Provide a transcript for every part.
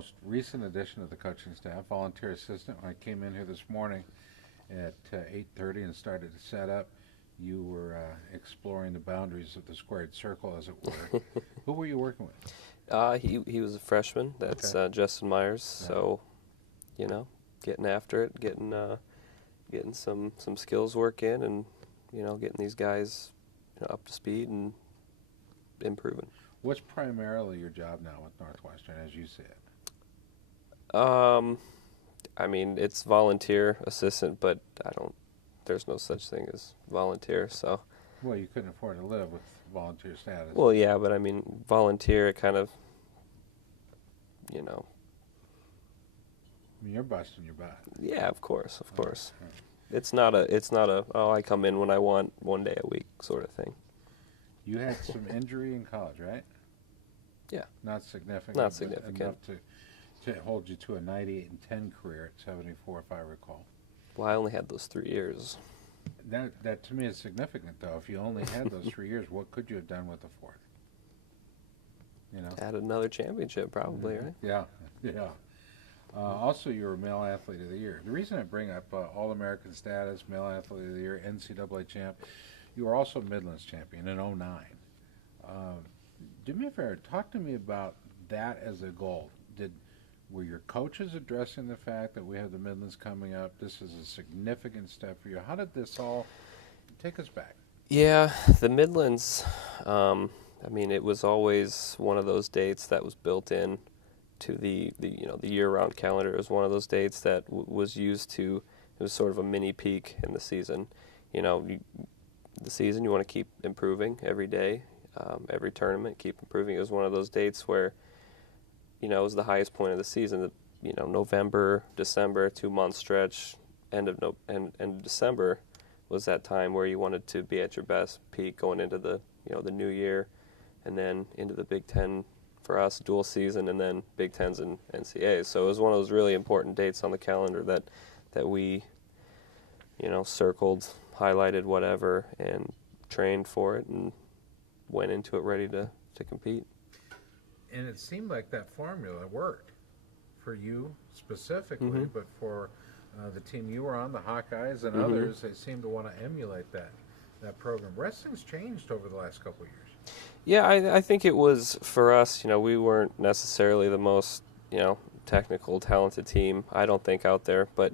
most recent addition to the coaching staff, volunteer assistant. When I came in here this morning at 8:30 and started to set up, you were exploring the boundaries of the squared circle, as it were. Who were you working with? He was a freshman. That's Okay. Justin Myers. Yeah. So, getting after it, getting some skills work in, and getting these guys up to speed and improving. What's primarily your job now with Northwestern, as you see it? I mean, it's volunteer assistant, but there's no such thing as volunteer. So, Well, you couldn't afford to live with volunteer status. well, yeah, but I mean, volunteer, it kind of, you know, I mean, you're busting your butt. yeah, of course. Right. It's not a, oh, I come in when I want 1 day a week sort of thing. You had some injury in college, right? Yeah. Not significant. Not but significant. enough to hold you to a 98 and 10 career at 74, if I recall. Well, I only had those 3 years. That to me is significant, though. If you only had those 3 years, what could you have done with the fourth? Add another championship, probably, right? Yeah, yeah. Also, you were Male Athlete of the Year. The reason I bring up All-American status, Male Athlete of the Year, NCAA champ, you were also Midlands champion in '09. Do me a favor, talk to me about that as a goal. Were your coaches addressing the fact that we have the Midlands coming up? This is a significant step for you. How did this all take us back? Yeah, the Midlands, I mean, it was always one of those dates that was built in to the year-round calendar. It was one of those dates that was used to, it was sort of a mini peak in the season. The season, you want to keep improving every day, every tournament, keep improving. It was one of those dates where, it was the highest point of the season. November, December, 2 month stretch, end of December was that time where you wanted to be at your best peak going into the new year, and then into the Big Ten for us, dual season, and then Big Tens and NCAAs. So it was one of those really important dates on the calendar that we circled, highlighted, whatever, and trained for it and went into it ready to compete. And it seemed like that formula worked for you specifically, but for the team you were on, the Hawkeyes and others, they seem to want to emulate that program. Wrestling's changed over the last couple of years. Yeah, I think it was, for us, we weren't necessarily the most, technical, talented team, I don't think, out there, but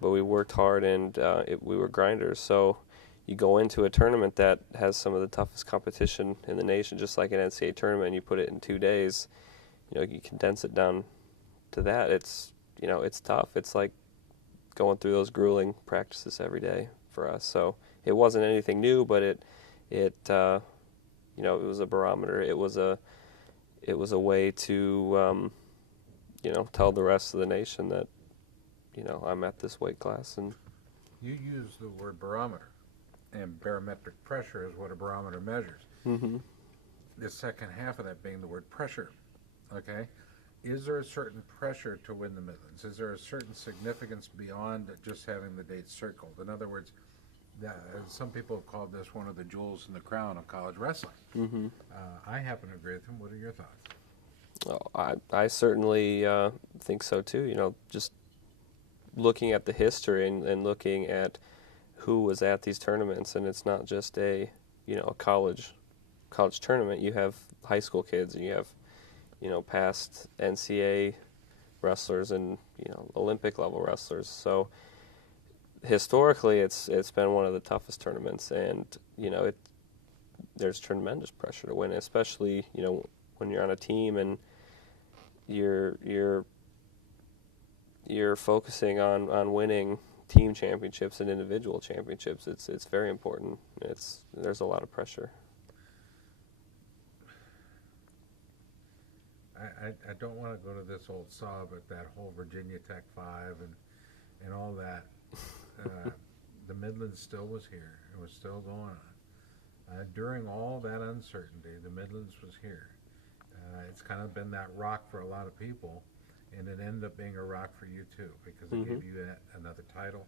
we worked hard, and we were grinders. So you go into a tournament that has some of the toughest competition in the nation, just like an NCAA tournament, and you put it in 2 days, you condense it down to that. It's tough. It's like going through those grueling practices every day for us. So it wasn't anything new, but it was a barometer. It was a way to tell the rest of the nation that I'm at this weight class. And You use the word barometer, and barometric pressure is what a barometer measures. The second half of that being the word pressure. Okay, is there a certain pressure to win the Midlands? Is there a certain significance beyond just having the dates circled? In other words, some people have called this one of the jewels in the crown of college wrestling. I happen to agree with them. What are your thoughts? well, I certainly think so too. Just looking at the history and looking at who was at these tournaments, and it's not just a college tournament. You have high school kids, and you have past NCAA wrestlers and Olympic level wrestlers. So historically, it's been one of the toughest tournaments, and there's tremendous pressure to win, especially when you're on a team and you're focusing on winning team championships and individual championships. It's very important. There's a lot of pressure. I don't want to go to this old saw, but that whole Virginia Tech 5 and all that, the Midlands still was here. It was still going on. During all that uncertainty, the Midlands was here. It's kind of been that rock for a lot of people, and it ended up being a rock for you too, because it gave you another title,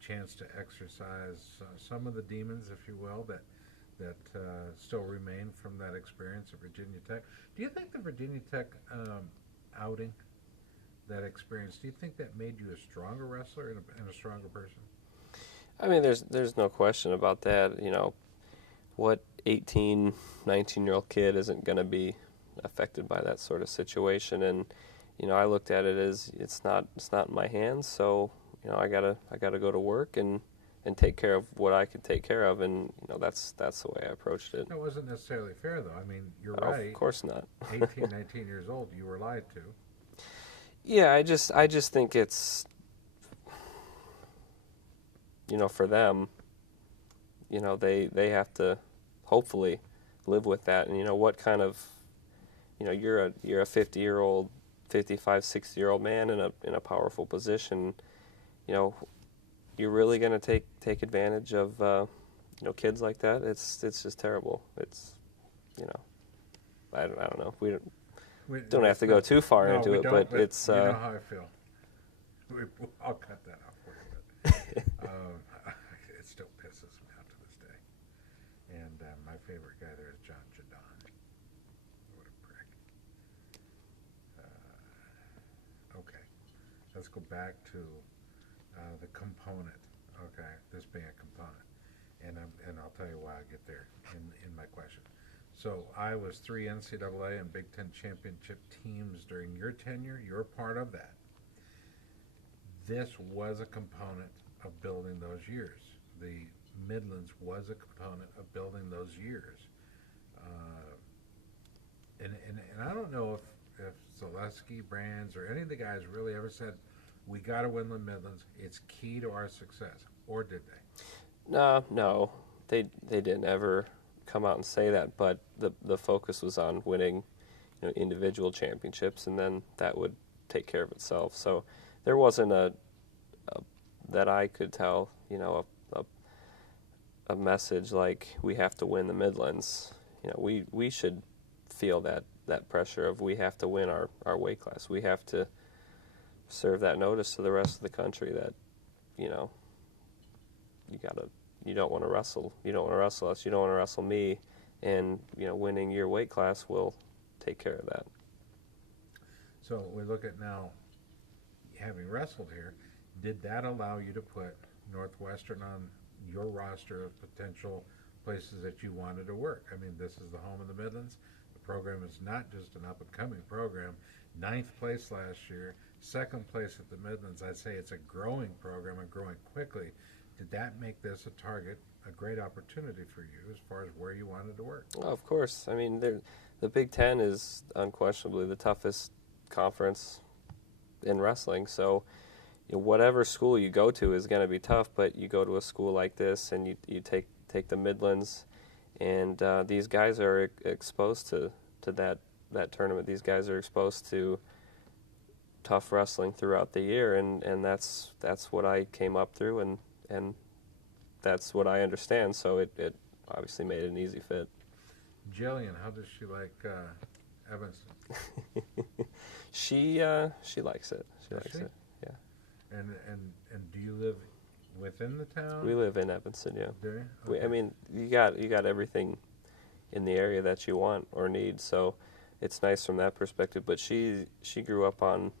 chance to exercise some of the demons, if you will, that still remain from that experience at Virginia Tech. Do you think the Virginia Tech outing, that experience, do you think that made you a stronger wrestler and a stronger person? I mean, there's no question about that. You know, what 18, 19-year-old kid isn't going to be affected by that sort of situation? And you know, I looked at it as it's not in my hands, so you know, I gotta go to work and take care of what I could take care of, and you know, that's the way I approached it. That wasn't necessarily fair, though. I mean, you're Oh, right. of course not. 18, 19 years old, you were lied to. Yeah, I just think it's, you know, for them, you know, they have to hopefully live with that. And you know, what kind of, you know, you're a 50-year-old, 55, 60-year-old man in a powerful position. You know, you're really going to take advantage of you know, kids like that. It's just terrible. It's, you know, I don't know. We don't have to go too far into it, but it's. You know how I feel. I'll cut that out for you. But, it still pisses me out to this day. And my favorite guy there is John Jadon. What a prick. Okay, let's go back to the component. Okay, this being a component, and I'll tell you why I get there in my question. So I was 3 NCAA and Big Ten championship teams during your tenure. You're part of that. This was a component of building those years. The Midlands was a component of building those years. And I don't know if Zaleski, Brands, or any of the guys really ever said, we got to win the Midlands. It's key to our success. Or did they? No, they didn't ever come out and say that, but the focus was on winning, you know, individual championships, and then that would take care of itself. So there wasn't a that I could tell, you know, a message like we have to win the Midlands. You know, we should feel that pressure of we have to win our weight class. We have to serve that notice to the rest of the country that, you know, you don't want to wrestle. You don't want to wrestle us. You don't want to wrestle me. And, you know, winning your weight class will take care of that. So we look at now, having wrestled here, did that allow you to put Northwestern on your roster of potential places that you wanted to work? I mean, this is the home of the Midlands. The program is not just an up-and-coming program. 9th place last year, 2nd place at the Midlands. I'd say it's a growing program and growing quickly. Did that make this a target, a great opportunity for you as far as where you wanted to work? Well, of course. I mean, the Big Ten is unquestionably the toughest conference in wrestling. So, you know, whatever school you go to is going to be tough, but you go to a school like this and you take the Midlands, and these guys are exposed to that tournament. These guys are exposed to tough wrestling throughout the year, and that's what I came up through, and that's what I understand. So it obviously made it an easy fit. Jillian, how does she like Evanston? She likes it. She likes it. Yeah. And do you live within the town? We live in Evanston, yeah. Do you? Okay. I mean, you got everything in the area that you want or need, so it's nice from that perspective. But she grew up on,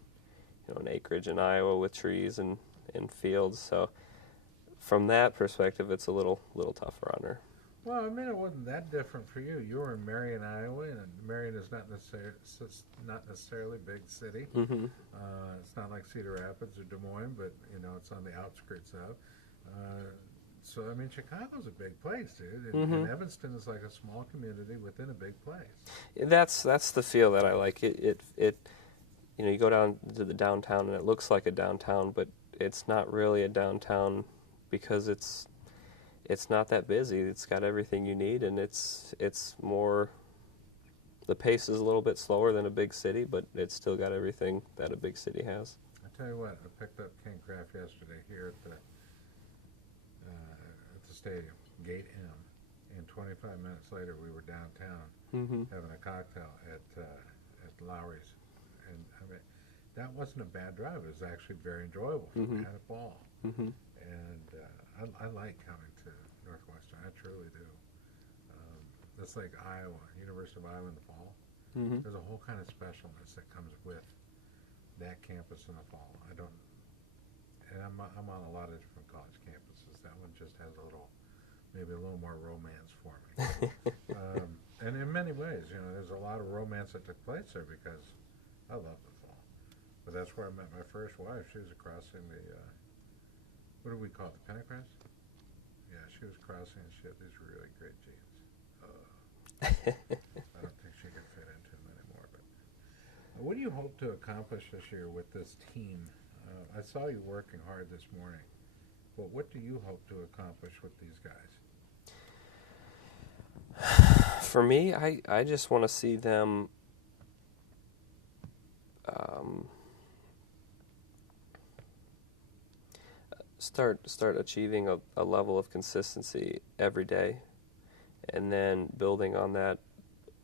you know, an acreage in Iowa with trees and fields, so from that perspective, it's a little tougher on her. Well, I mean, it wasn't that different for you. You were in Marion, Iowa, and Marion is not necessarily a big city. Mm-hmm. It's not like Cedar Rapids or Des Moines, but you know, it's on the outskirts of. So I mean, Chicago's a big place, dude, and Evanston is like a small community within a big place. That's the feel that I like. It you know, you go down to the downtown and it looks like a downtown, but it's not really a downtown because it's not that busy. It's got everything you need, and it's more. The pace is a little bit slower than a big city, but it's still got everything that a big city has. I tell you what, I picked up King Craft yesterday here at the stadium, Gate M, and 25 minutes later we were downtown having a cocktail at Lowry's, and I mean, that wasn't a bad drive. It was actually very enjoyable. We had a ball, and I like coming to Northwestern. I truly do. It's like Iowa, University of Iowa in the fall. There's a whole kind of specialness that comes with that campus in the fall. I don't, and I'm on a lot of different college campuses. That one just has maybe a little more romance for me. And in many ways, there's a lot of romance that took place there because I love the fall. But that's where I met my first wife. She was crossing the, what do we call it, the Pentacrest? Yeah, she was crossing and she had these really great jeans. I don't think she could fit into them anymore. But what do you hope to accomplish this year with this team? I saw you working hard this morning. But what do you hope to accomplish with these guys? For me, I just want to see them start achieving a level of consistency every day, and then building on that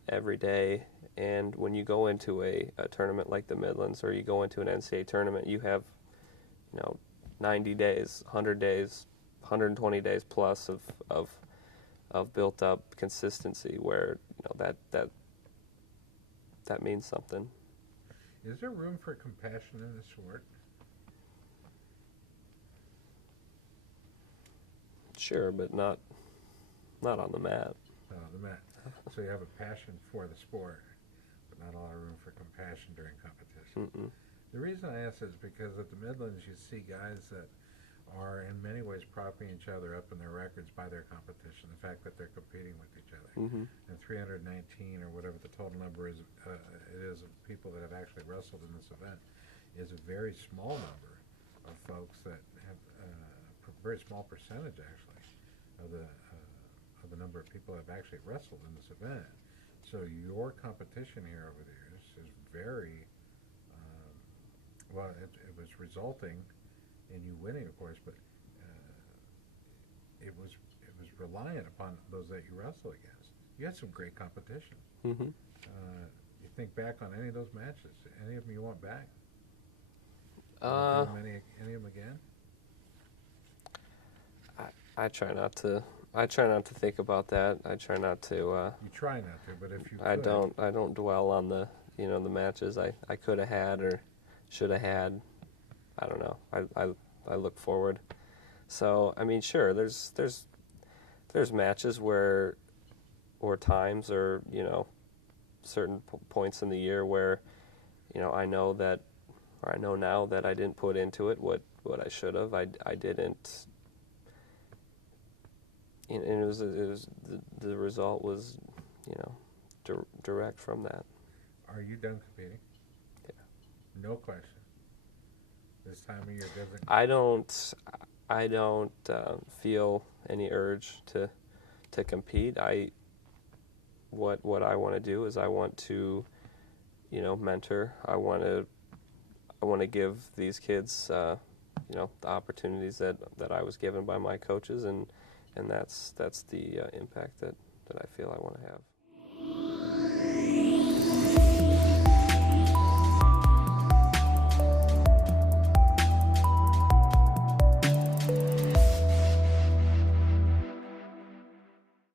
every day. And when you go into a tournament like the Midlands, or you go into an NCAA tournament, you have 90 days, 100 days, 120 days plus of built up consistency where that means something. Is there room for compassion in this sport? Sure, but not on the mat. Not on the mat. So you have a passion for the sport, but not a lot of room for compassion during competition. Mm-mm. The reason I ask is because at the Midlands you see guys that are in many ways propping each other up in their records by their competition, the fact that they're competing with each other. Mm-hmm. And 319 or whatever the total number is, it is of people that have actually wrestled in this event, is a very small number of folks that have a very small percentage actually of the number of people that have actually wrestled in this event. So your competition here over the years is very well. It was resulting in you winning, of course, but it was reliant upon those that you wrestled against. You had some great competition. Mm-hmm. You think back on any of those matches? Any of them you want back? Any of them again? I try not to. I try not to think about that. I try not to. You try not to, but if you could. I don't dwell on the the matches I could have had or should have had. I don't know. I look forward. So I mean, sure. There's matches where, or times, or certain points in the year where, I know that, or I know now that I didn't put into it what I should have. I didn't. And it was the result was, direct from that. Are you done competing? Yeah. No question. This time of year doesn't. I don't feel any urge to compete. What I want to do is I want to, mentor. I want to give these kids, the opportunities that I was given by my coaches, and that's the impact that I feel I want to have.